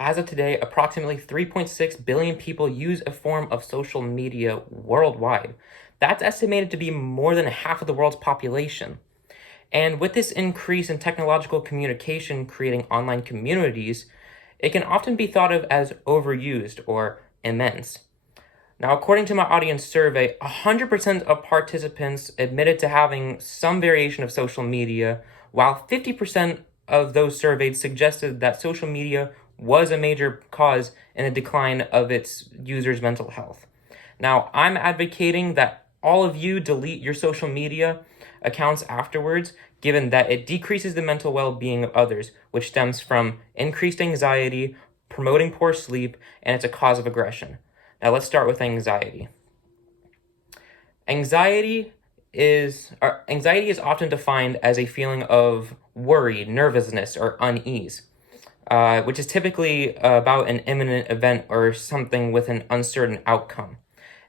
As of today, approximately 3.6 billion people use a form of social media worldwide. That's estimated to be more than half of the world's population. And with this increase in technological communication creating online communities, it can often be thought of as overused or immense. Now, according to my audience survey, 100% of participants admitted to having some variation of social media, while 50% of those surveyed suggested that social media was a major cause in the decline of its users' mental health. Now, I'm advocating that all of you delete your social media accounts afterwards, given that it decreases the mental well being of others, which stems from increased anxiety, promoting poor sleep, and it's a cause of aggression. Now, let's start with anxiety. Anxiety is often defined as a feeling of worry, nervousness, or unease, which is typically about an imminent event or something with an uncertain outcome.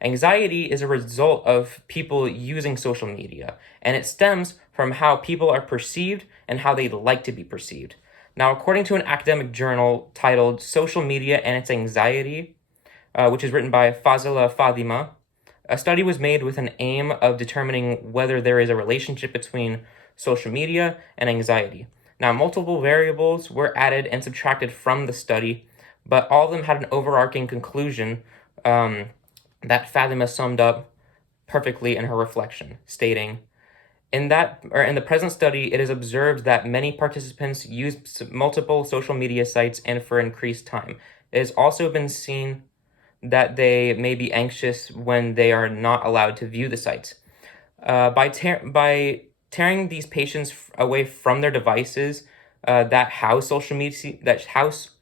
Anxiety is a result of people using social media, and it stems from how people are perceived and how they'd like to be perceived. Now, according to an academic journal titled Social Media and Its Anxiety, which is written by Fazila Fadima, a study was made with an aim of determining whether there is a relationship between social media and anxiety. Now, multiple variables were added and subtracted from the study, but all of them had an overarching conclusion that Fatima summed up perfectly in her reflection, stating, in the present study, it is observed that many participants use multiple social media sites and for increased time. It has also been seen that they may be anxious when they are not allowed to view the sites. By tearing these patients away from their devices that house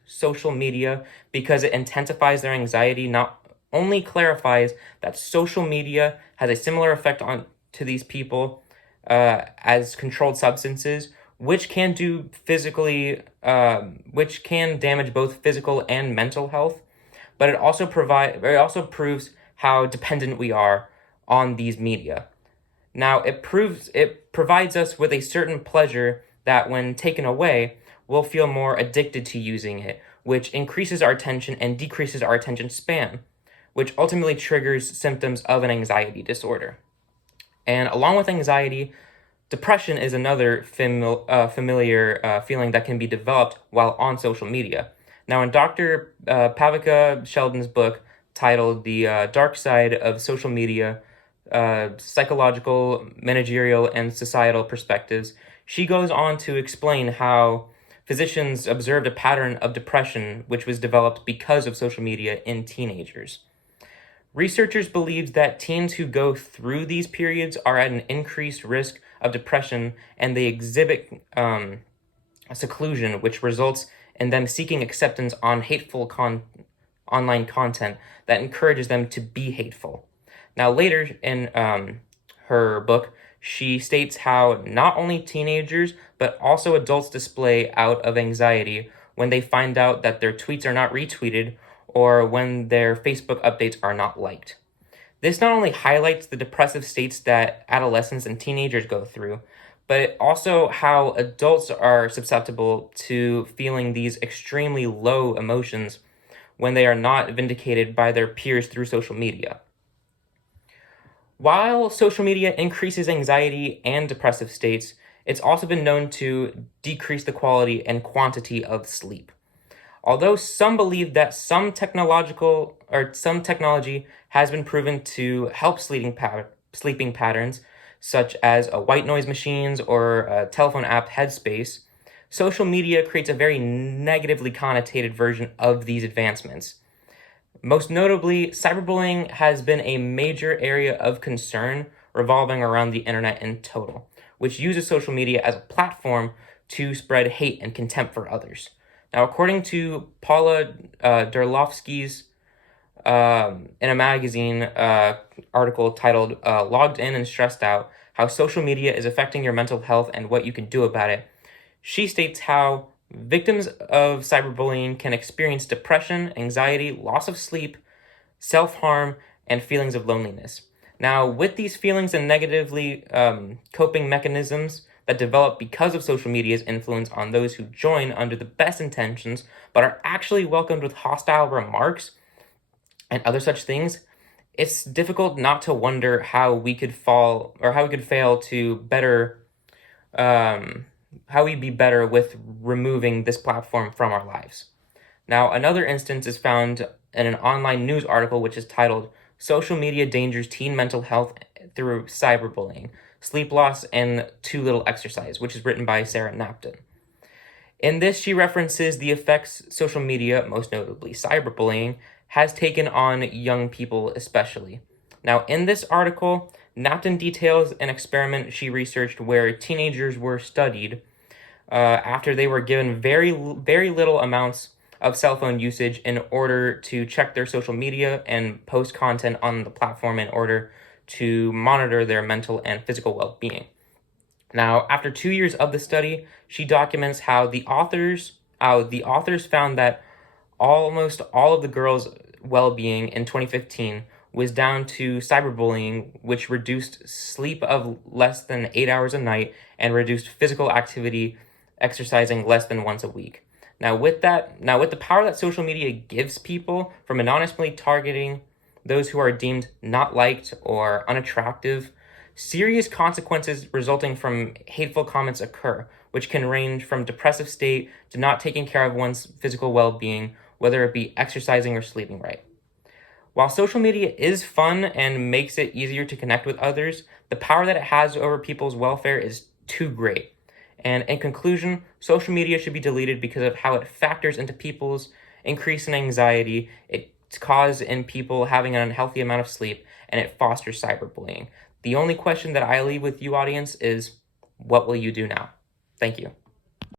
social media because it intensifies their anxiety, not only clarifies that social media has a similar effect on to these people as controlled substances, which can which can damage both physical and mental health. But it also proves how dependent we are on these media. Now, it provides us with a certain pleasure that, when taken away, we'll feel more addicted to using it, which increases our attention and decreases our attention span, which ultimately triggers symptoms of an anxiety disorder. And along with anxiety, depression is another familiar feeling that can be developed while on social media. Now, in Dr. Pavika Sheldon's book titled The Dark Side of Social Media, Psychological, Managerial, and Societal Perspectives, she goes on to explain how physicians observed a pattern of depression which was developed because of social media in teenagers. Researchers believed that teens who go through these periods are at an increased risk of depression, and they exhibit seclusion, which results in them seeking acceptance on hateful online content that encourages them to be hateful. Now, later in her book, she states how not only teenagers, but also adults display out of anxiety when they find out that their tweets are not retweeted or when their Facebook updates are not liked. This not only highlights the depressive states that adolescents and teenagers go through, but also how adults are susceptible to feeling these extremely low emotions when they are not vindicated by their peers through social media. While social media increases anxiety and depressive states, it's also been known to decrease the quality and quantity of sleep. Although some believe that some technology has been proven to help sleeping patterns, such as white noise machines or telephone app Headspace, social media creates a very negatively connotated version of these advancements. Most notably, cyberbullying has been a major area of concern revolving around the internet in total, which uses social media as a platform to spread hate and contempt for others. Now, according to Paula Derlovsky's in a magazine article titled Logged In and Stressed Out, How Social Media is Affecting Your Mental Health and What You Can Do About It, she states how victims of cyberbullying can experience depression, anxiety, loss of sleep, self-harm, and feelings of loneliness. Now, with these feelings and negatively coping mechanisms that develop because of social media's influence on those who join under the best intentions, but are actually welcomed with hostile remarks and other such things, it's difficult not to wonder how we could fail to better, how we'd be better with removing this platform from our lives. Now, another instance is found in an online news article which is titled Social Media Dangers Teen Mental Health Through Cyberbullying, Sleep Loss, and Too Little Exercise, which is written by Sarah Napton. In this, she references the effects social media, most notably cyberbullying, has taken on young people especially. Now, in this article, Napton details an experiment she researched where teenagers were studied after they were given very little amounts of cell phone usage in order to check their social media and post content on the platform in order to monitor their mental and physical well-being. Now, after 2 years of the study, she documents how the authors found that almost all of the girls' well-being in 2015 was down to cyberbullying, which reduced sleep of less than 8 hours a night and reduced physical activity, exercising less than once a week. Now with the power that social media gives people from anonymously targeting those who are deemed not liked or unattractive, serious consequences resulting from hateful comments occur, which can range from depressive state to not taking care of one's physical well-being, whether it be exercising or sleeping right. While social media is fun and makes it easier to connect with others, the power that it has over people's welfare is too great. And in conclusion, social media should be deleted because of how it factors into people's increase in anxiety, it's cause in people having an unhealthy amount of sleep, and it fosters cyberbullying. The only question that I leave with you, audience, is what will you do now? Thank you.